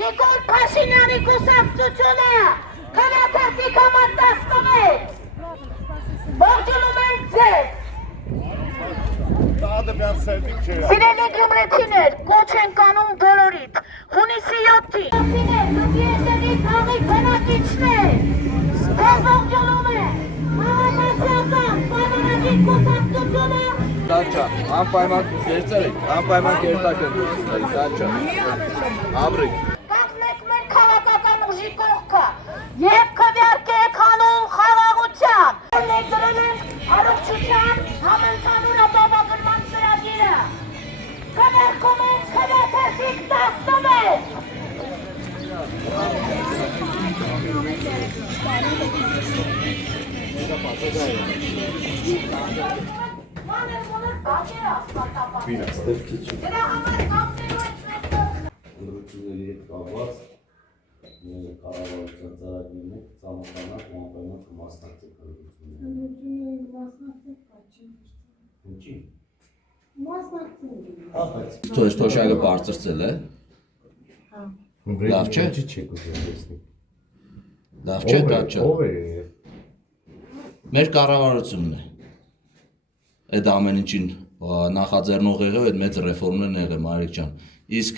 Նիկոլ Փաշինյանի կուսակցությունը քննադատի համար 16 ողջունում ենք ձեզ։ Սիրելի գյումրեցիներ, կոչ ենք անում բոլորիդ, հունիսի 7-ին դուք եսերի թաղի բնակիչներ, ձեզ ողջունում ենք Հանրապետական պայմանագիր կուսակցությունը Դաչա, անպայման կերտեք, անպայման կերտակ են դուրսել, դաչա, ապրեք։ Կանգնեք մեր քաղաքական ուժի կողքը և քվեարկեք հանուն խաղաղության։ Ներդրել ենք առողջության համընդհանուր ապահովագրման ծրագիրը։ Քվեարկում ենք քվեաթերթիկ 16։ Դրա համար կապնելու ենք մեկտով։ Ընդրությունների հետ կապված կառավարության ծրագրերն եք ծանոթանալ ու անպայման կմասնակցեք ընդրություններին։ Ընդրությունների մասնակցեք Ինչի՞։ Մասնակցենք։ Թոշակը բարձրացել է։ Լավ չէ։ Ինչի՞ չեք ուզում տեսնել։ Լավ չէ, դաչա։ Ո՞վ է։ Մեր կառավարությունն է։ Այդ ամեն ինչին նախաձեռնող եղել այդ մեծ ռեֆորմներն եղել Մարիկ ջան։ Իսկ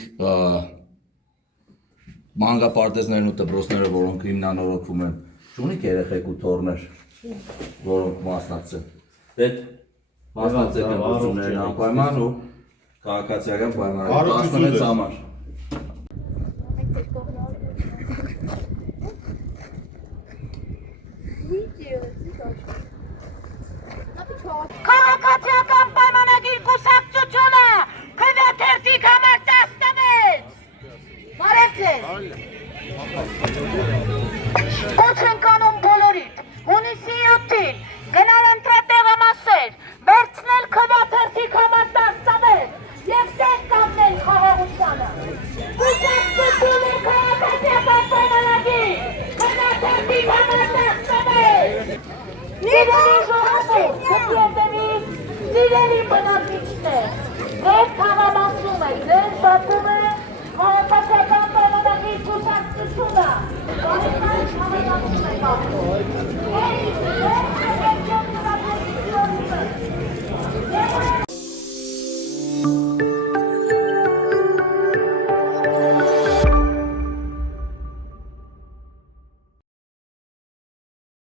մանկապարտեզներն ու դպրոցները, որոնք հիմնանորոգվում են, չունի երեխեք ու թոռներ, որոնք մասնակցեն։ Դե մասնակցեք ընդրություններին անպայման ու քաղաքացիական պայմանագրեր 16 համար։ Քաղաքացիական պայմանագիր կուսակցությունը քվեաթերթիկ համար 16։ Բարև ձեզ։ Կոչ ենք անում բոլորիդ, հունիսի 7-ին գնալ ընտրատեղամասեր, վերցնել քվեաթերթիկ համար 16 և տեղ կանգնել խաղաղությանը։ Կուսակցությունը քաղաքացիական պայմանագիր, քվեաթերթիկ համար 16։ Սիրելի ժողովուրդ, սիրելի բնակիչներ, ձեր թաղամասում է, ձեր բացում է քաղաքացիական պայմանագիր կուսակցությունը։ Բարեկամ հավատացում եք ապրում։